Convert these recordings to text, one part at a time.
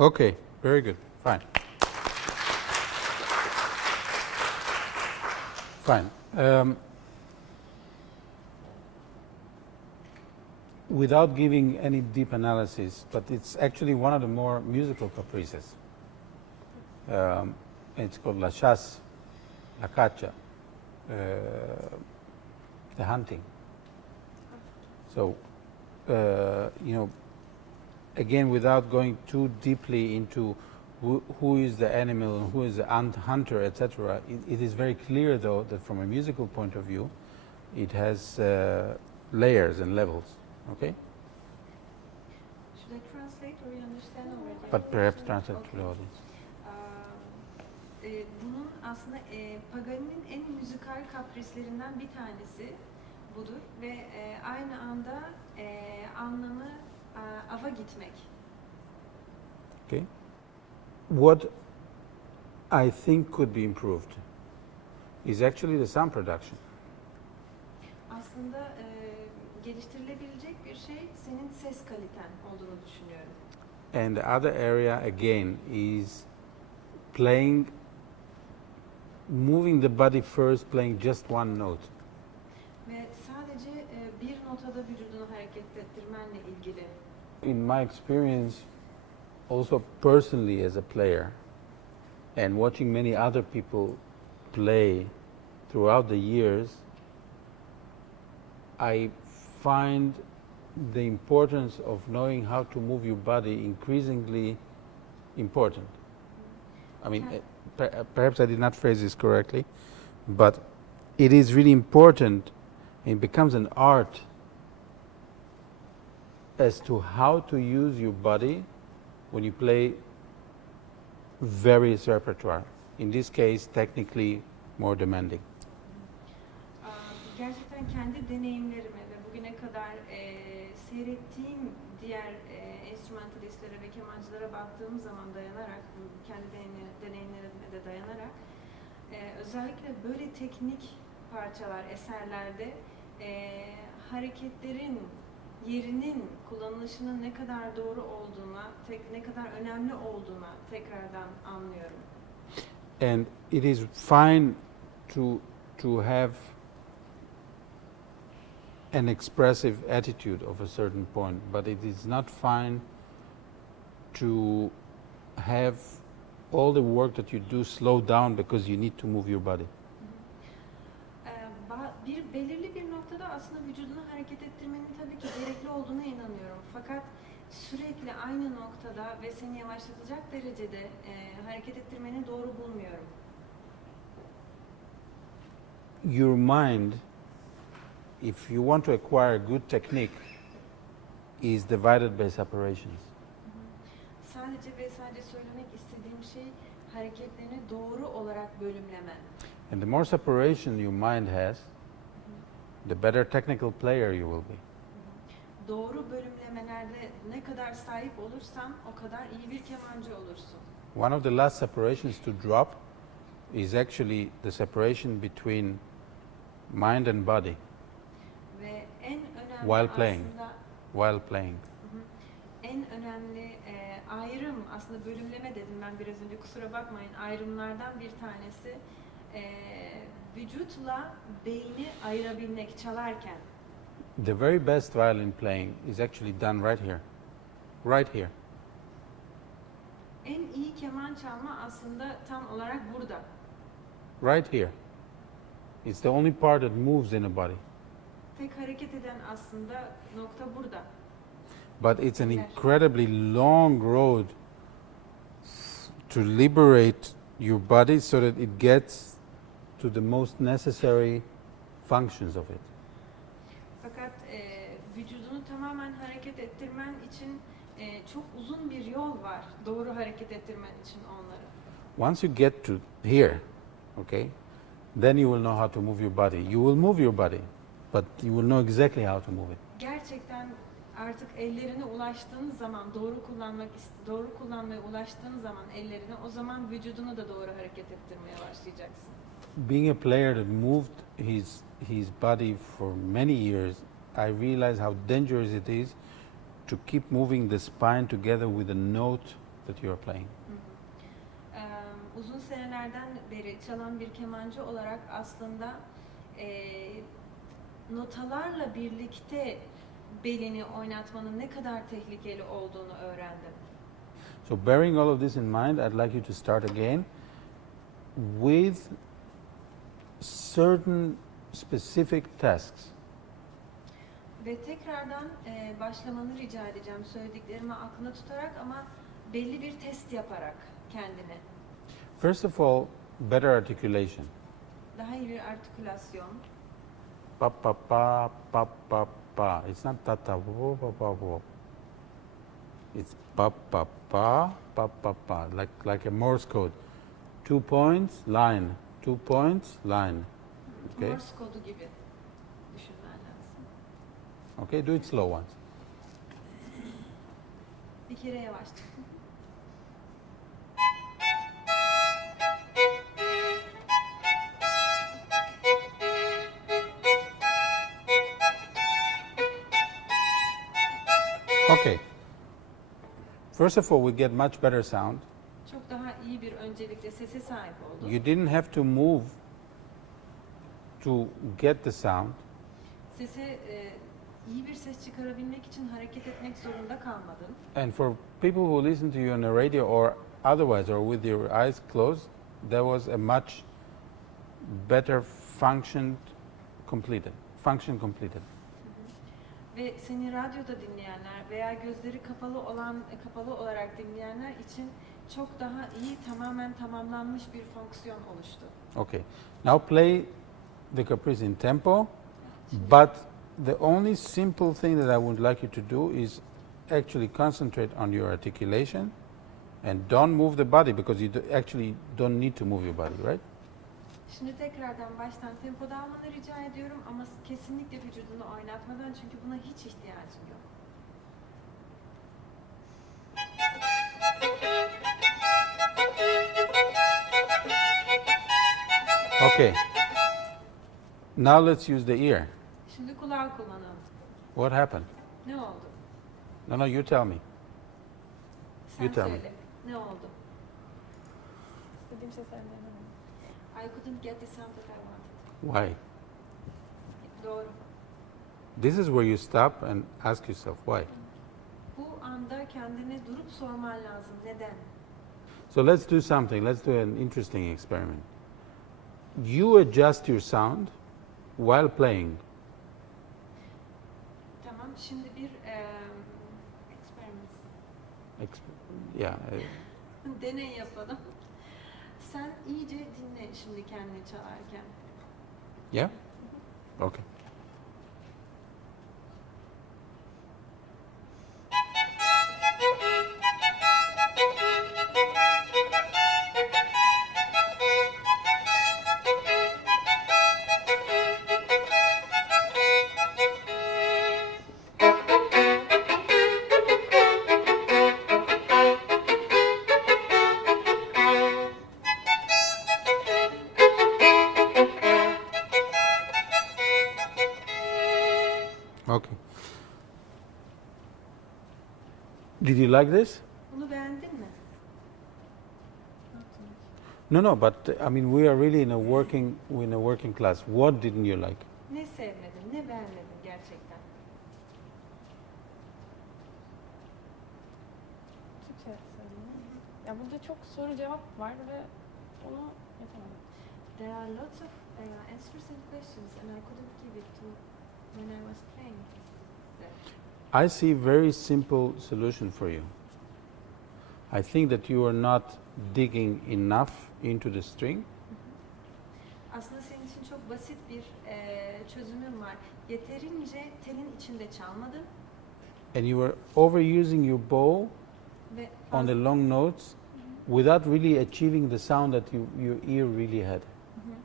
Okay, very good. Fine. Fine. Without giving any deep analysis, but it's actually one of the more musical caprices. It's called La Chasse, La Caccia, the hunting. So, you know, again, without going too deeply into who is the animal and who is the hunter, etc., it is very clear, though, that from a musical point of view, it has layers and levels. Okay? Should I translate or you understand already? But perhaps translate to the audience. Bunun aslında Pagani'nin en müzikal kaprislerinden bir tanesi budur ve aynı anda anlamı ava gitmek. Okay. What I think could be improved is actually the sound production. Aslında geliştirilebilecek bir şey senin ses kaliten olduğunu düşünüyorum. And the other area again is playing, moving the body first, playing just one note. Ve sadece bir notada vücudunu hareket ettirmenle ilgili. In my experience, also personally as a player, and watching many other people play throughout the years, I find the importance of knowing how to move your body increasingly important. I mean, perhaps I did not phrase this correctly, but it is really important. It becomes an art as to how to use your body when you play various repertoire. In this case, technically more demanding. Gerçekten kendi deneyimlerime ve bugüne kadar seyrettiğim diğer enstrümantalistlere ve kemancılara baktığım zaman dayanarak, kendi deneyimlerime de dayanarak özellikle böyle teknik parçalar, eserlerde hareketlerin yerinin kullanılışının ne kadar doğru olduğuna, ne kadar önemli olduğuna tekrardan anlıyorum. And it is fine to have an expressive attitude of a certain point, but it is not fine to have all the work that you do slow down because you need to move your body. Belirli bir noktada aslında vücudunu hareket ettirmenin tabii ki gerekli olduğuna inanıyorum. Fakat sürekli aynı noktada ve seni yavaşlatacak derecede hareket ettirmeni doğru bulmuyorum. Your mind, if you want to acquire good technique, is divided by separations. Sadece ve sadece söylemek istediğim şey hareketlerini doğru olarak bölümlemen. And the more separation your mind has, the better technical player you will be. Doğru bölümlemelerde ne kadar sahip olursan o kadar iyi bir kemancı olursun. One of the last separations to drop is actually the separation between mind and body. Ve en önemli While playing. aslında While playing. en önemli ayrım aslında bölümleme dedim ben biraz önce, kusura bakmayın, ayrımlardan bir tanesi vücutla beyni ayırabilmek çalarken. The very best violin playing is actually done right here. Right here. En iyi keman çalma aslında tam olarak burada. Right here. It's the only part that moves in a body. Tek hareket eden aslında nokta burada. But it's an incredibly long road to liberate your body so that it gets to the most necessary functions of it. Fakat vücudunu tamamen hareket ettirmen için çok uzun bir yol var. Doğru hareket ettirmen için onları. Once you get to here, okay, then you will know how to move your body. You will move your body, but you will know exactly how to move it. Gerçekten artık ellerine ulaştığın zaman, doğru kullanmaya ulaştığın zaman ellerine, o zaman vücudunu da doğru hareket ettirmeye başlayacaksın. Being a player that moved his body for many years, I realized how dangerous it is to keep moving the spine together with a note that you are playing? Uzun senelerden beri çalan bir kemancı olarak aslında notalarla birlikte belini oynatmanın ne kadar tehlikeli olduğunu öğrendim. So bearing all of this in mind, I'd like you to start again with certain specific tasks. Ve tekrardan başlamanı rica edeceğim söylediklerimi aklında tutarak ama belli bir test yaparak kendine. First of all, better articulation. Daha iyi bir artikülasyon. Pa pa pa pa pa pa. It's not ta ta wo pa pa wo. It's pa pa pa pa pa pa. Like a Morse code. 2 points, line. 2 points, line. Okay. Morse kodu gibi düşünmen lazım. Okay, do it slow once. Bir kere yavaşça. Okay. First of all, we get much better sound. Çok daha iyi bir öncelikle sese sahip oldum. You didn't have to move to get the sound. Sese iyi bir ses çıkarabilmek için hareket etmek zorunda kalmadın. And for people who listen to you on the radio or otherwise or with your eyes closed, there was a much better function completed. Ve seni radyoda dinleyenler veya gözleri kapalı olarak dinleyenler için çok daha iyi, tamamen tamamlanmış bir fonksiyon oluştu. Okay. Now play the caprice in tempo, but the only simple thing that I would like you to do is actually concentrate on your articulation and don't move the body because you actually don't need to move your body, right? Şimdi tekrardan baştan tempoda almanı rica ediyorum ama kesinlikle vücudunu oynatmadan çünkü buna hiç ihtiyacın yok. Okay. Now let's use the ear. Şimdi kulağı kullanalım. What happened? Ne oldu? No, you tell me. Sen You tell me. söyle. Ne oldu? İstediğim şey söyleyemedim. I couldn't get the sound that I wanted. Why? Doğru. This is where you stop and ask yourself why. Bu anda kendine durup sorman lazım. Neden? So let's do something. Let's do an interesting experiment. You adjust your sound while playing. Tamam. Şimdi bir experiment. Yeah. Deney yapalım. Sen iyice dinle şimdi kendini çalarken. Yeah? Okay. Okay. Did you like this? Bunu beğendin mi? No, but I mean, we are really in a working class. What didn't you like? Ne sevmedin, ne beğenmedin gerçekten? Türkçe söyleyeyim. Ya burada çok soru cevap var ve onu yapamadım. There are lots of answers and questions and I couldn't give it to when I was playing. I see very simple solution for you. I think that you are not digging enough into the string. Aslında senin için çok basit bir çözümüm var. Yeterince telin içinde çalmadın And you were overusing your bow ve on the long notes without really achieving the sound that your ear really had,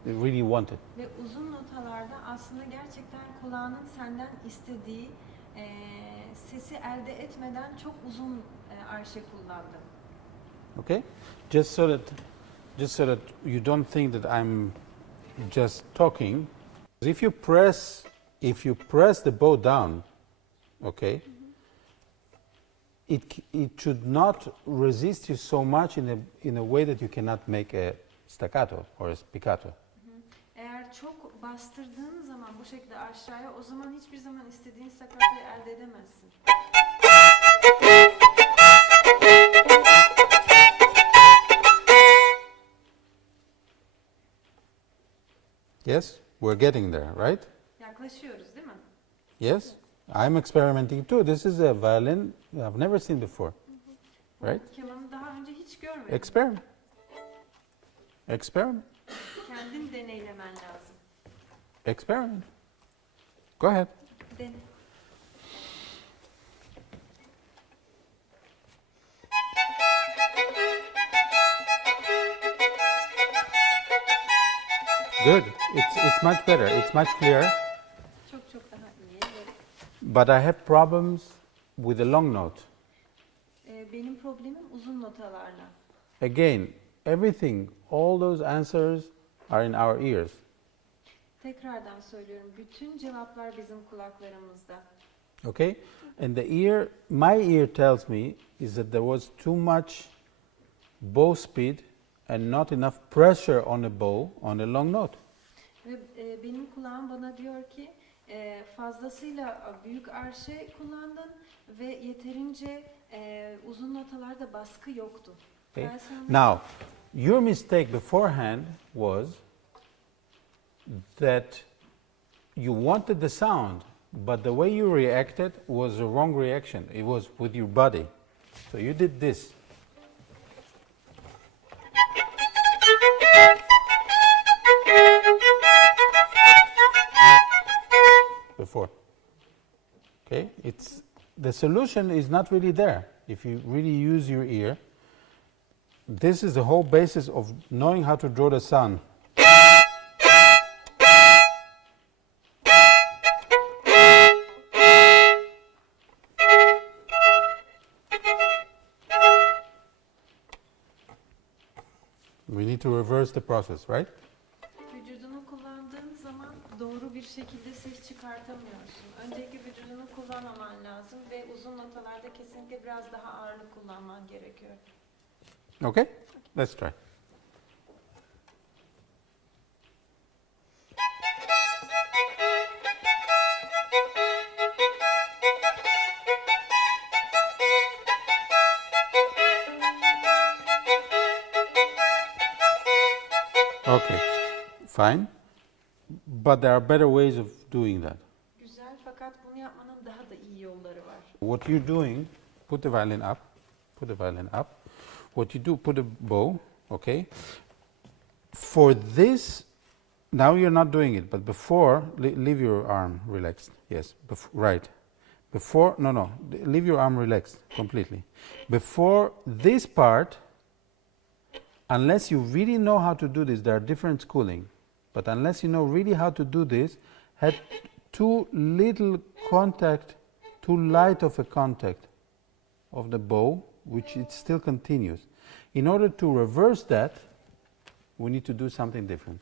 really wanted. ve uzun notalarda aslında gerçekten kulağının senden istediği sesi elde etmeden çok uzun arşe kullandın. Okay? Just so that you don't think that I'm just talking. If you press the bow down, okay, it should not resist you so much in a way that you cannot make a staccato or a spiccato. Eğer çok bastırdığın zaman bu şekilde aşağıya, o zaman hiçbir zaman istediğin staccatoyu elde edemezsin. Yes, we're getting there, right? Yaklaşıyoruz değil mi? Yes, I'm experimenting too. This is a violin I've never seen before, right? Kemanı daha önce hiç görmedim. Experiment. Experiment. Kendin deneylemen lazım. Experiment. Go ahead. Dene. Good. It's much better. It's much clearer. Çok daha iyi. But I have problems with the long note. Benim problemim uzun notalarla. Again, everything, all those answers are in our ears. Tekrardan söylüyorum. Bütün cevaplar bizim kulaklarımızda. Okay? And the ear, my ear tells me is that there was too much bow speed and not enough pressure on the bow on the long note. Ve benim kulağım bana diyor ki fazlasıyla büyük arşe kullandın ve yeterince uzun notalarda baskı yoktu. Okay? Ben sana- Now, your mistake beforehand was that you wanted the sound, but the way you reacted was the wrong reaction. It was with your body. So you did this. Before. Okay? It's the solution is not really there if you really use your ear. This is the whole basis of knowing how to draw the sound. We need to reverse the process, right? Vücudunu kullandığın zaman doğru bir şekilde ses çıkartamıyorsun. Öncelikle vücudunu kullanmaman lazım ve uzun notalarda kesinlikle biraz daha ağırlık kullanman gerekiyor. Okay? Let's try. Okay, fine. But there are better ways of doing that. Güzel, fakat bunu yapmanın daha da iyi yolları var. What you're doing, put the violin up, put the violin up. What you do, put a bow, okay? For this, now you're not doing it, but before, leave your arm relaxed. Yes, right. Before, no, leave your arm relaxed completely. Before this part, unless you really know how to do this, there are different schooling, but unless you know really how to do this, had too little contact, too light of a contact of the bow, which it still continues. In order to reverse that, we need to do something different.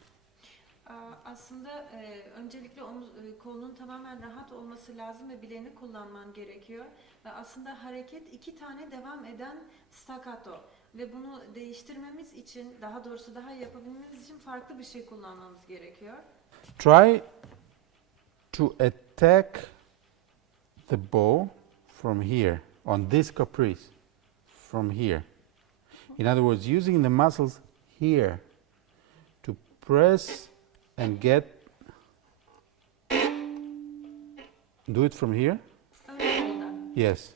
Aslında öncelikle kolunun tamamen rahat olması lazım ve bileğini kullanman gerekiyor. Ve aslında hareket iki tane devam eden staccato. Ve bunu değiştirmemiz için, daha doğrusu daha yapabilmemiz için farklı bir şey kullanmamız gerekiyor. Try to attack the bow from here, on this caprice, from here. In other words, using the muscles here to press and get. Do it from here? Öyle yoldan. Yes.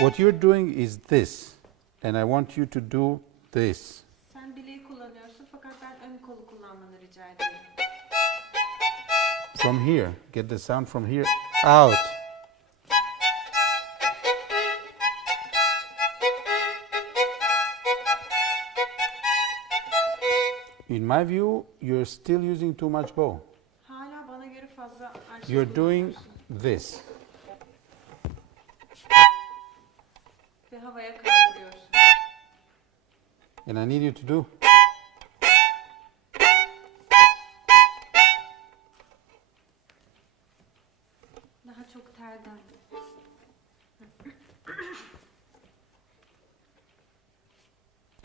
What you're doing is this, and I want you to do this. Sen bileği kullanıyorsun fakat ben ön kolu kullanmanı rica ediyorum. From here. Get the sound from here out. In my view, you're still using too much bow. Hala bana göre fazla arşe You're doing kullanıyorsun. this. Ve havaya kaldırıyorsun. And I need you to do. çok terden.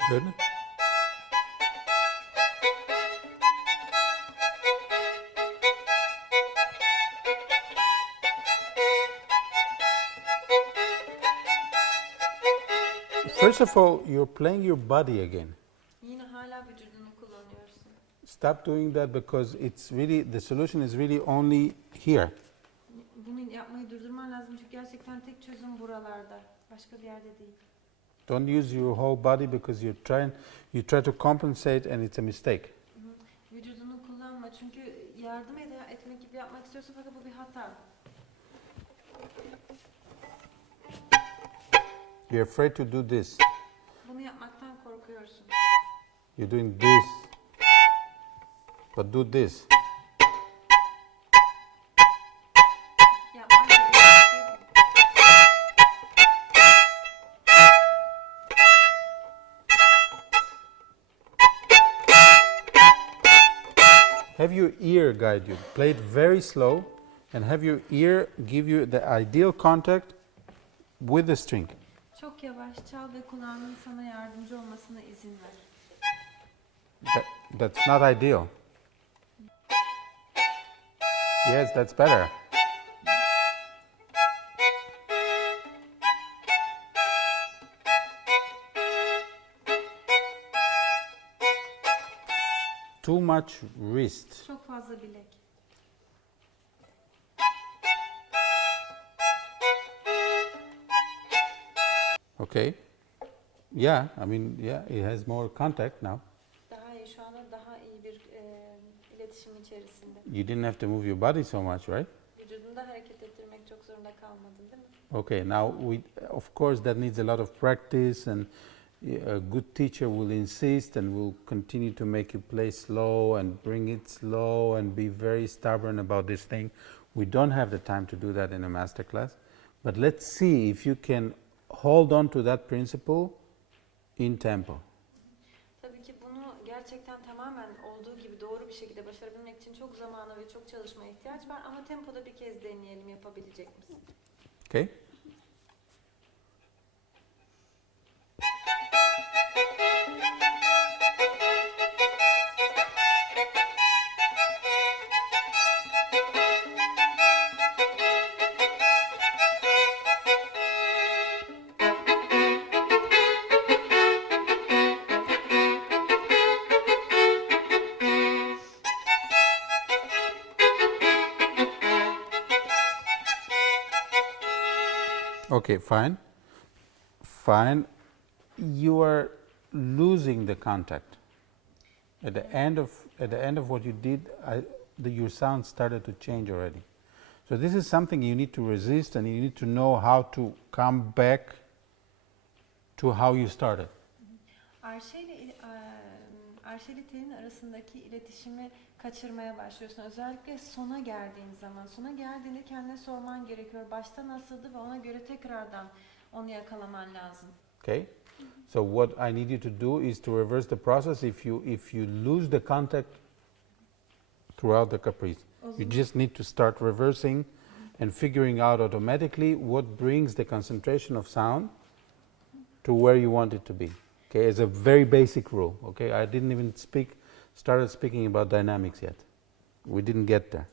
Good. First of all, you're playing your body again. Yine hala vücudunu kullanıyorsun. Stop doing that because it's really, the solution is really only here. Bunu yapmayı durdurman lazım çünkü gerçekten tek çözüm buralarda. Başka bir yerde değil. Don't use your whole body because you try to compensate and it's a mistake. Vücudunu kullanma çünkü yardım etmek gibi yapmak istiyorsun fakat bu bir hata. You're afraid to do this. Bunu yapmaktan korkuyorsun. You're doing this. But do this. Yapman gereken şey bu. Have your ear guide you. Play it very slow and have your ear give you the ideal contact with the string. Çok yavaş çal ve kulağının sana yardımcı olmasına izin ver. That's not ideal. Yes, that's better. Too much wrist. Çok fazla bilek. Okay. Yeah, I mean, yeah, it has more contact now. Daha iyi şu anda daha iyi bir iletişim içerisinde. You didn't have to move your body so much, right? Vücudunu da hareket ettirmek çok zorunda kalmadın değil mi? Okay, now of course that needs a lot of practice and a good teacher will insist and will continue to make you play slow and bring it slow and be very stubborn about this thing. We don't have the time to do that in a master class, but let's see if you can hold on to that principle in tempo. Tabii ki bunu gerçekten tamamen olduğu gibi doğru bir şekilde başarabilmek için çok zamana ve çok çalışmaya ihtiyaç var ama tempoda bir kez deneyelim, yapabilecek misin? Okay? Okay, fine. Fine. You are losing the contact. At the end of what you did, your sound started to change already. So this is something you need to resist, and you need to know how to come back to how you started. Arşe ile telin arasındaki iletişimi kaçırmaya başlıyorsun. Özellikle sona geldiğin zaman. Sona geldiğinde kendine sorman gerekiyor. Başta nasıldı ve ona göre tekrardan onu yakalaman lazım. Okay? So what I need you to do is to reverse the process if you lose the contact throughout the caprice. You just need to start reversing and figuring out automatically what brings the concentration of sound to where you want it to be. Okay, as a very basic rule. Okay, I didn't even started speaking about dynamics yet. We didn't get there.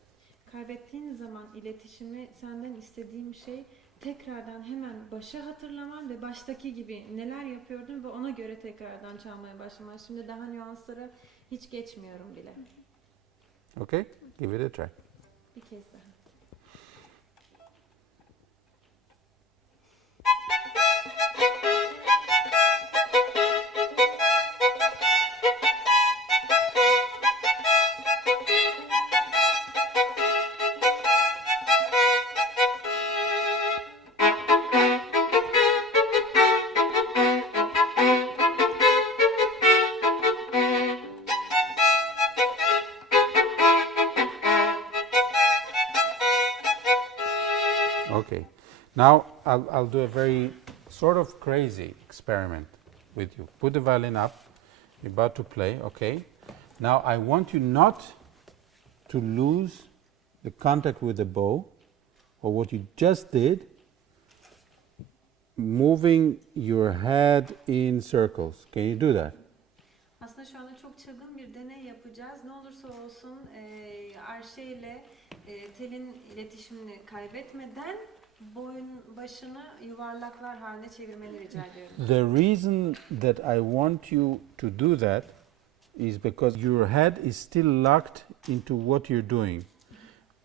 Kaybettiğin zaman iletişimi senden istediğim şey tekrardan hemen başa hatırlaman ve baştaki gibi neler yapıyordun ve ona göre tekrardan çalmaya başlaman. Şimdi daha nüanslara hiç geçmiyorum bile. Okay, give it a try. Bir kez daha. Okay, now I'll do a very sort of crazy experiment with you. Put the violin up, you're about to play, okay? Now I want you not to lose the contact with the bow or what you just did, moving your head in circles. Can you do that? Aslında şu anda çok çılgın bir deney yapacağız. Ne olursa olsun arşe ile telin iletişimini kaybetmeden başını yuvarlaklar haline çevirmeni rica ediyorum. The reason that I want you to do that is because your head is still locked into what you're doing.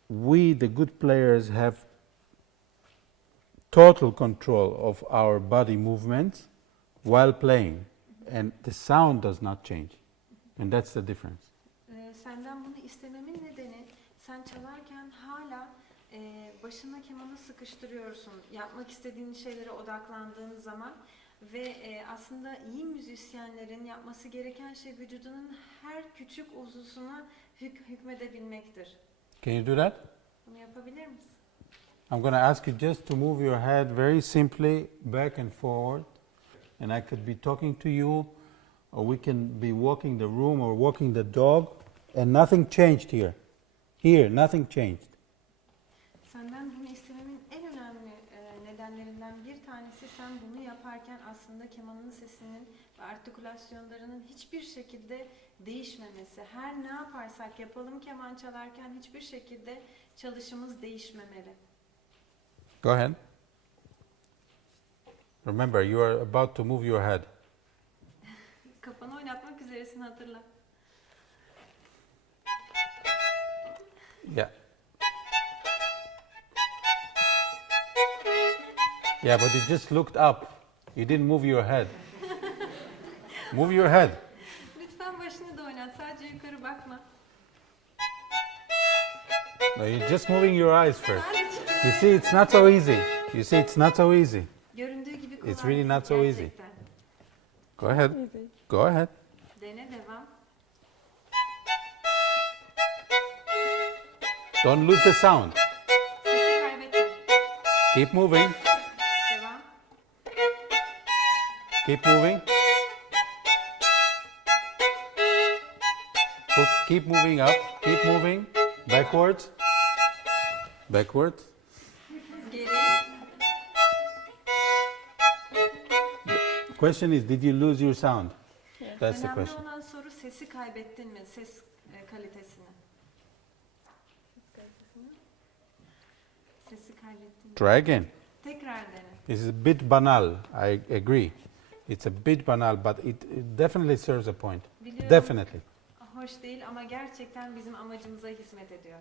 We, the good players, have total control of our body movements while playing, and the sound does not change. And that's the difference. Senden bunu istememin nedeni sen çalarken hala başına kemanı sıkıştırıyorsun. Yapmak istediğin şeylere odaklandığın zaman ve aslında iyi müzisyenlerin yapması gereken şey vücudunun her küçük uzvusuna hükmedebilmektir. Can you do that? Bunu yapabilir misin? I'm going to ask you just to move your head very simply back and forward, and I could be talking to you, or we can be walking the room or walking the dog, and nothing changed here. Here, nothing changed. Senden bunu istememin en önemli nedenlerinden bir tanesi sen bunu yaparken aslında kemanın sesinin ve artikülasyonlarının hiçbir şekilde değişmemesi. Her ne yaparsak yapalım keman çalarken hiçbir şekilde çalışımız değişmemeli. Go ahead. Remember, you are about to move your head. Kafanı oynatmak üzeresin, hatırla. Yeah. Yeah, but you just looked up. You didn't move your head. Move your head. Lütfen başını da oynat, sadece yukarı bakma. No, you're just moving your eyes first. Sadece You see, it's not so easy. You see, it's not so easy. göründüğü gibi kolay It's really değil, not so easy. gerçekten. Go ahead. Easy. Go ahead. Dene, devam. Don't lose the sound. Sesi kaybetme. Keep moving. Devam. Keep moving. Keep moving up. Keep moving. Backwards. Backwards. Geri. Question is, did you lose your sound? Yes. That's the Önemli question. olan soru sesi kaybettin mi? Ses kalitesini. Sesi kaybettin mi? Try again. Tekrar dene. This is a bit banal, I agree. It's a bit banal, but it definitely serves a point. Biliyorum, Definitely. hoş değil ama gerçekten bizim amacımıza hizmet ediyor.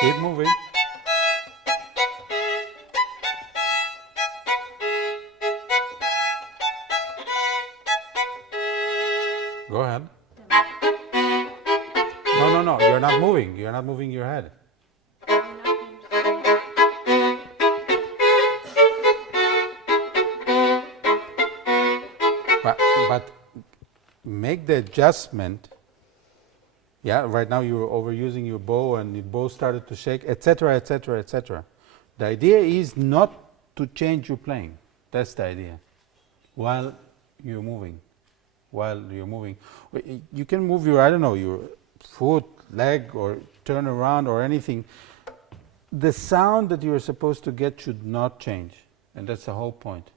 Keep moving. Go ahead. No, you're not moving. You're not moving your head. But make the adjustment. Yeah, right now you're overusing your bow and your bow started to shake, etc., etc., etc. The idea is not to change your playing. That's the idea. While you're moving. You can move your, I don't know, your foot, leg, or turn around or anything. The sound that you're supposed to get should not change. And that's the whole point.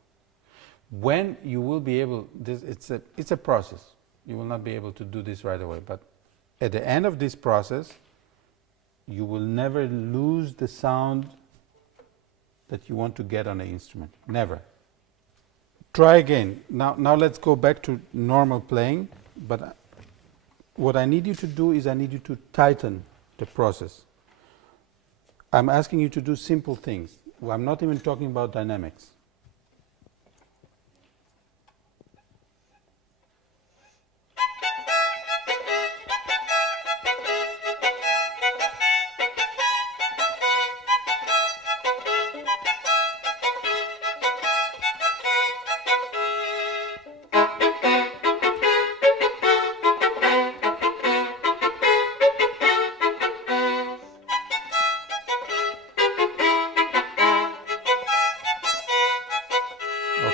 When you will be able, it's a process. You will not be able to do this right away. But at the end of this process, you will never lose the sound that you want to get on the instrument. Never. Try again. Now let's go back to normal playing. But what I need you to do is I need you to tighten the process. I'm asking you to do simple things. I'm not even talking about dynamics.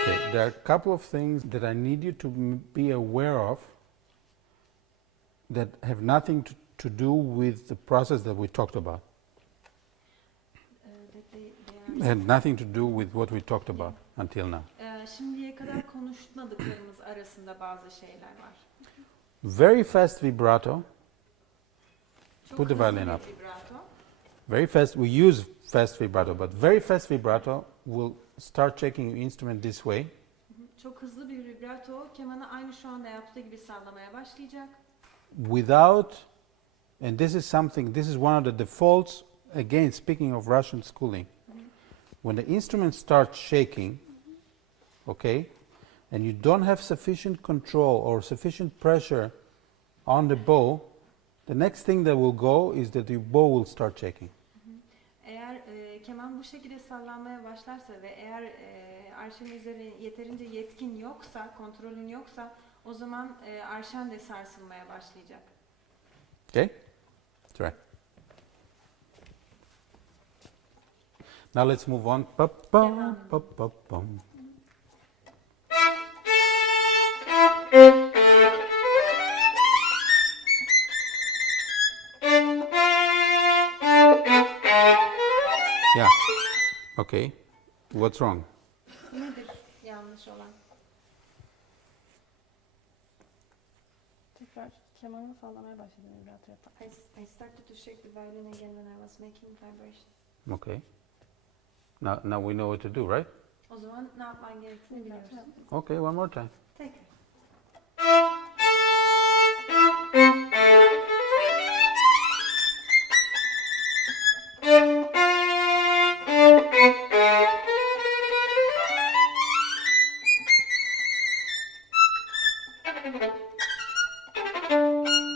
Okay, there are a couple of things that I need you to be aware of that have nothing to do with the process that we talked about. Had nothing to do with what we talked about until now. Şimdiye kadar konuşmadıklarımız arasında bazı şeyler var. Very fast vibrato. Çok Put the hızlı violin bir up. vibrato. Very fast. We use fast vibrato, but very fast vibrato will start checking your instrument this way. Çok hızlı bir vibrato kemanı aynı şu anda yaptığı gibi sallamaya başlayacak. Without, and this is something, this is one of the defaults, again, speaking of Russian schooling. When the instrument starts shaking, okay, and you don't have sufficient control or sufficient pressure on the bow, the next thing that will go is that the bow will start shaking. Eğer keman bu şekilde sallanmaya başlarsa ve eğer arşın üzerine yeterince yetkin yoksa, kontrolün yoksa o zaman arşen de sarsılmaya başlayacak. Okay? That's right. Now let's move on. Pa-pum, pa-pa-pum. Yeah. Okay. What's wrong? Nedir yanlış olan? Tekrar kemanı sallamaya başladım vibrato yaparken. I started to shake the violin again when I was making vibration. Okay. Now we know what to do, right? O zaman ne yapman gerektiğini Vibrato biliyorsun. yaptım. Okay, one more time. Tekrar.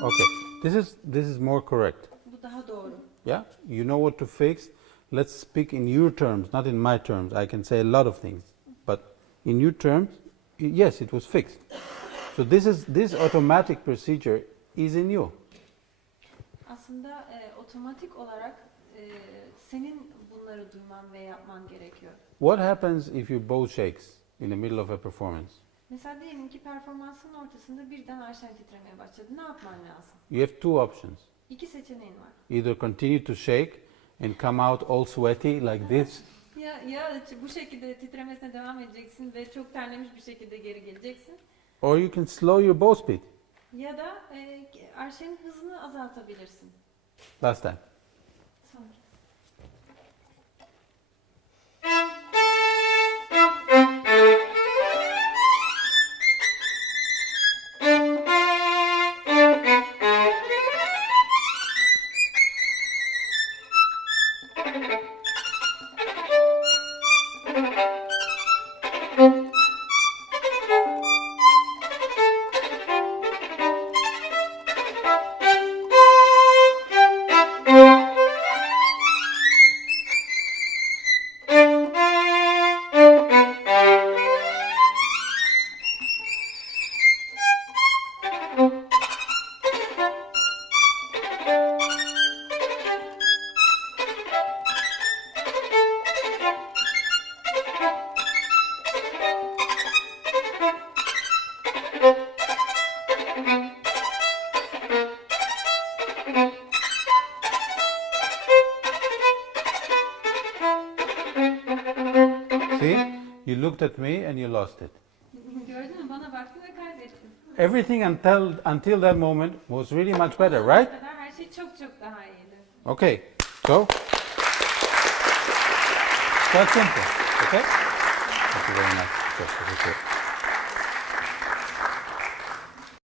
Okay. This is more correct. Bu daha doğru. Yeah? You know what to fix. Let's speak in your terms, not in my terms. I can say a lot of things, but in your terms, yes, it was fixed. So this automatic procedure is in you. Aslında otomatik olarak senin bunları duyman ve yapman gerekiyor. What happens if your bow shakes in the middle of a performance? Mesela diyelim ki performansın ortasında birden arşen titremeye başladı. Ne yapman lazım? You have two options. İki seçeneğin var. Either continue to shake and come out all sweaty like this, Ya bu şekilde titremesine devam edeceksin ve çok terlemiş bir şekilde geri geleceksin. or you can slow your bow speed. Ya da arşenin hızını azaltabilirsin. Last time. Son kez. See? You looked at me and you lost it. Gördün mü? Bana baktın ve kaybettin. Everything until that moment was really much better, O right? kadar her şey çok çok daha iyiydi. Okay. So that's simple. Okay? Thank you very much.